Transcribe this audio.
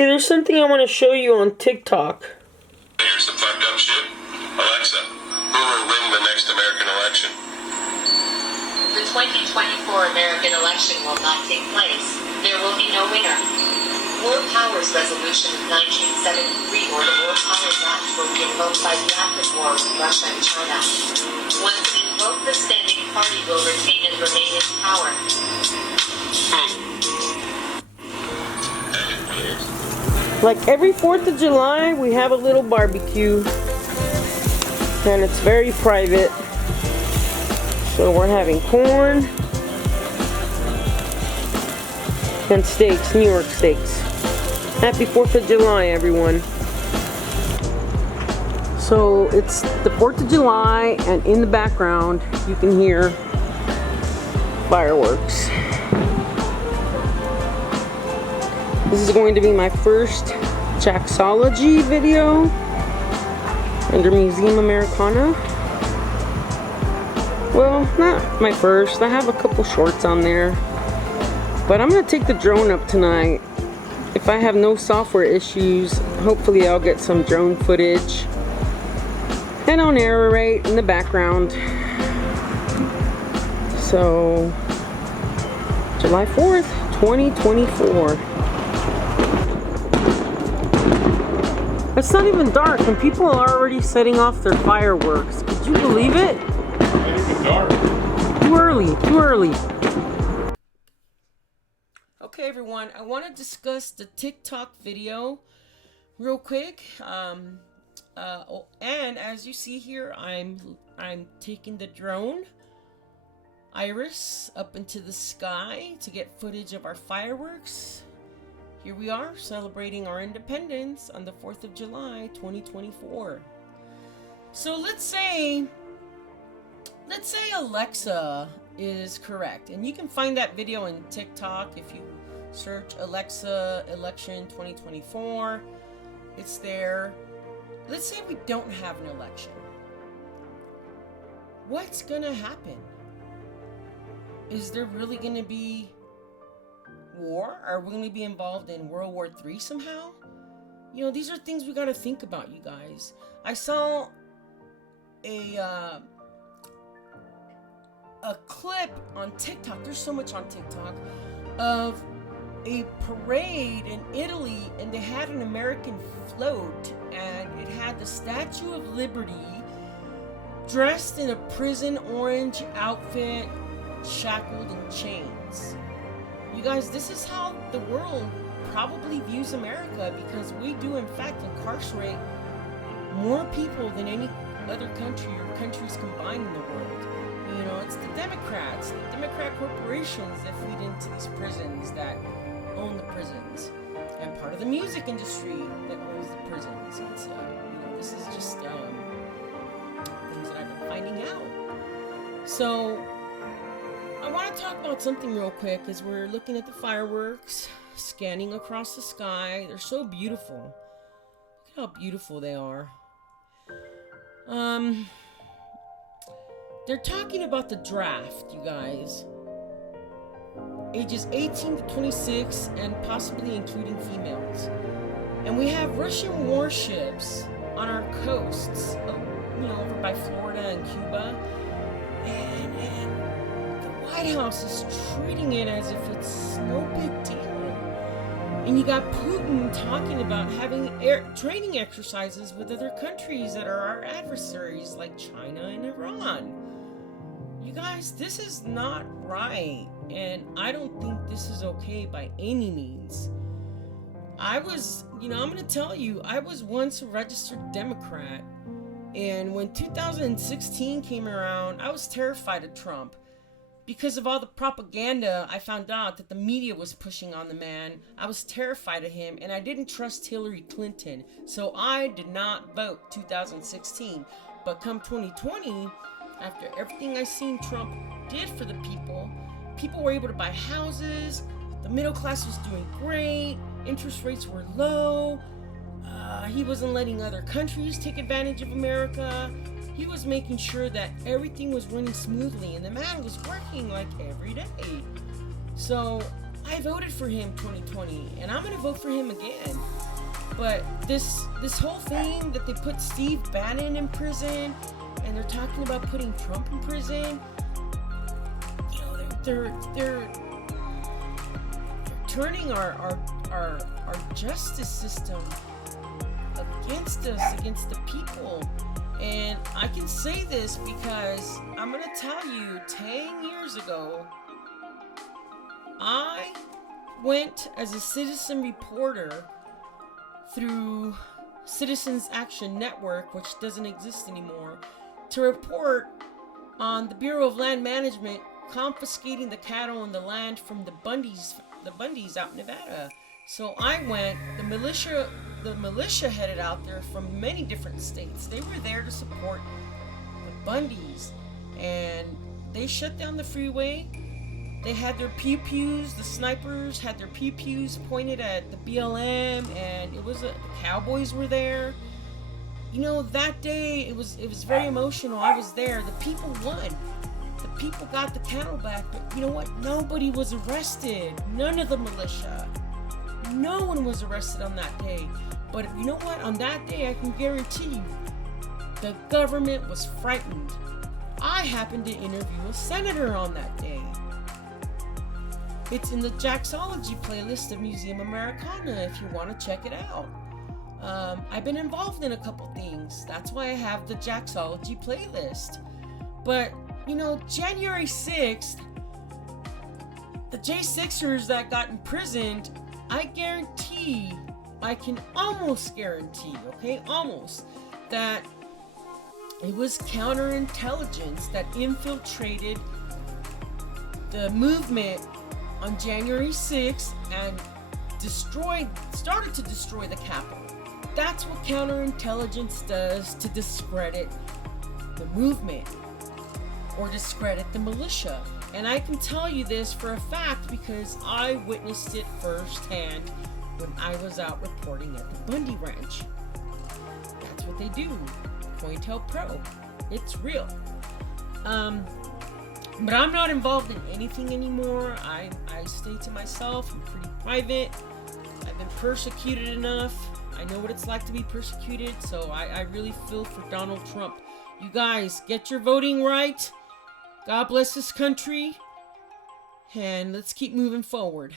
Okay, there's something I want to show you on TikTok. Here's some fucked up shit. Alexa, who will win the next American election? The 2024 American election will not take place. There will be no winner. World Powers Resolution of 1973 or the World Powers Act will be invoked by the act of war with Russia and China. Once invoked, the standing party will retain and remain in power. Like every 4th of July, we have a little barbecue. And it's very private. So we're having corn and steaks, New York steaks. Happy 4th of July, everyone. So it's the 4th of July, and in the background, you can hear fireworks. This is going to be my first Jaxology video under Museum Americana. Well, not my first. I have a couple shorts on there. But I'm going to take the drone up tonight. If I have no software issues, hopefully I'll get some drone footage. And I'll narrate in the background. So, July 4th, 2024. It's not even dark and people are already setting off their fireworks. Could you believe it? It's even dark. Too early. Okay, everyone, I want to discuss the TikTok video real quick. And as you see here, I'm taking the drone Iris up into the sky to get footage of our fireworks. Here we are celebrating our independence on the 4th of July, 2024. So let's say Alexa is correct. And you can find that video in TikTok if you search Alexa election 2024. It's there. Let's say we don't have an election. What's gonna happen? Is there really gonna be war? Are we going to be involved in World War III somehow? You know, these are things we got to think about, you guys. I saw a clip on TikTok. There's so much on TikTok of a parade in Italy, and they had an American float, and it had the Statue of Liberty dressed in a prison orange outfit, shackled in chains. You guys, this is how the world probably views America, because we do in fact incarcerate more people than any other country or countries combined in the world. You know, it's the Democrats, the Democrat corporations that feed into these prisons, that own the prisons, and part of the music industry that owns the prisons. It's, you know, this is just things that I've been finding out. So I want to talk about something real quick as we're looking at the fireworks, scanning across the sky. They're so beautiful. Look at how beautiful they are. They're talking about the draft, you guys. Ages 18 to 26 and possibly including females. And we have Russian warships on our coasts, you know, over by Florida and Cuba. And White House is treating it as if it's no big deal. And you got Putin talking about having training exercises with other countries that are our adversaries, like China and Iran. You guys, this is not right, and I don't think this is okay by any means. I'm going to tell you, I was once a registered Democrat, and when 2016 came around, I was terrified of Trump. Because of all the propaganda I found out that the media was pushing on the man, I was terrified of him, and I didn't trust Hillary Clinton. So I did not vote 2016. But come 2020, after everything I seen Trump did for the people were able to buy houses, the middle class was doing great, interest rates were low, he wasn't letting other countries take advantage of America. He was making sure that everything was running smoothly, and the man was working like every day. So I voted for him 2020, and I'm gonna vote for him again. But this whole thing that they put Steve Bannon in prison, and they're talking about putting Trump in prison, you know, they're turning our justice system against us, against the people. And I can say this because I'm gonna tell you, 10 years ago, I went as a citizen reporter through Citizens Action Network, which doesn't exist anymore, to report on the Bureau of Land Management confiscating the cattle and the land from the Bundys out in Nevada. So I went, the militia headed out there from many different states. They were there to support the Bundys, and they shut down the freeway. They had their pew-pews, the snipers had their pew-pews pointed at the BLM, and the cowboys were there. You know, that day, it was very emotional. I was there. The people won. The people got the cattle back, but you know what? Nobody was arrested. None of the militia. No one was arrested on that day. But you know what? On that day, I can guarantee you, the government was frightened. I happened to interview a senator on that day. It's in the Jaxology playlist of Museum Americana if you want to check it out. I've been involved in a couple things. That's why I have the Jaxology playlist. But, you know, January 6th, the J6ers that got imprisoned, I can almost guarantee, okay, almost, that it was counterintelligence that infiltrated the movement on January 6th and started to destroy the Capitol. That's what counterintelligence does to discredit the movement or discredit the militia. And I can tell you this for a fact because I witnessed it firsthand when I was out reporting at the Bundy Ranch. That's what they do. COINTELPRO. It's real. But I'm not involved in anything anymore. I stay to myself. I'm pretty private. I've been persecuted enough. I know what it's like to be persecuted, so I really feel for Donald Trump. You guys, get your voting right. God bless this country. And let's keep moving forward.